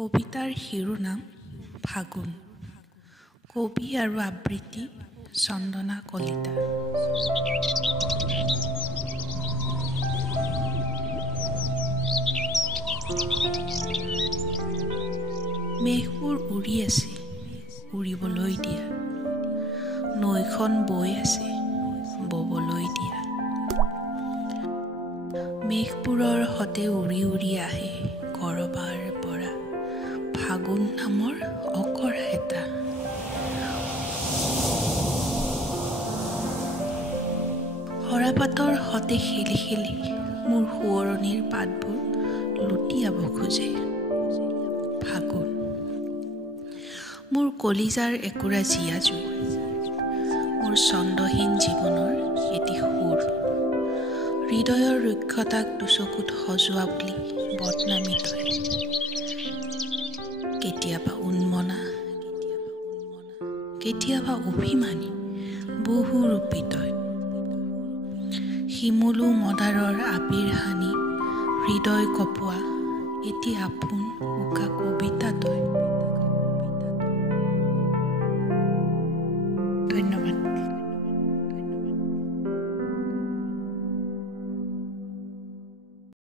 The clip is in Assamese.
কবিতাৰ শিৰোনাম ফাগুন। কবি আৰু আবৃত্তি চন্দনা কলিতা। মেঘবোৰ উৰি আছে, উৰিবলৈ দিয়া। নৈখন বৈ আছে, ববলৈ দিয়া। মেঘবোৰৰ সতে উৰি উৰি আহে কৰবাৰ পৰা ফাগুন নামৰ অকৰা এটা। সৰাপাতৰ সতে খেলি খেলি মোৰ সোঁৱৰণিৰ পাতবোৰ লুটিয়াব খোজে ফাগুন। মোৰ কলিজাৰ একুৰা জীয়া জুই, মোৰ ছন্দহীন জীৱনৰ এটি সুৰ। হৃদয়ৰ ৰুক্ষতাক দুচকুত সজোৱা বুলি বদনামি তই। কেতিয়াবা উন্মনা, কেতিয়াবা অভিমানী, বহুৰূপী তই। শিমলু মদাৰৰ আবিৰ সানি হৃদয় কপোৱা এটি আপোন উকা কবিতা তই।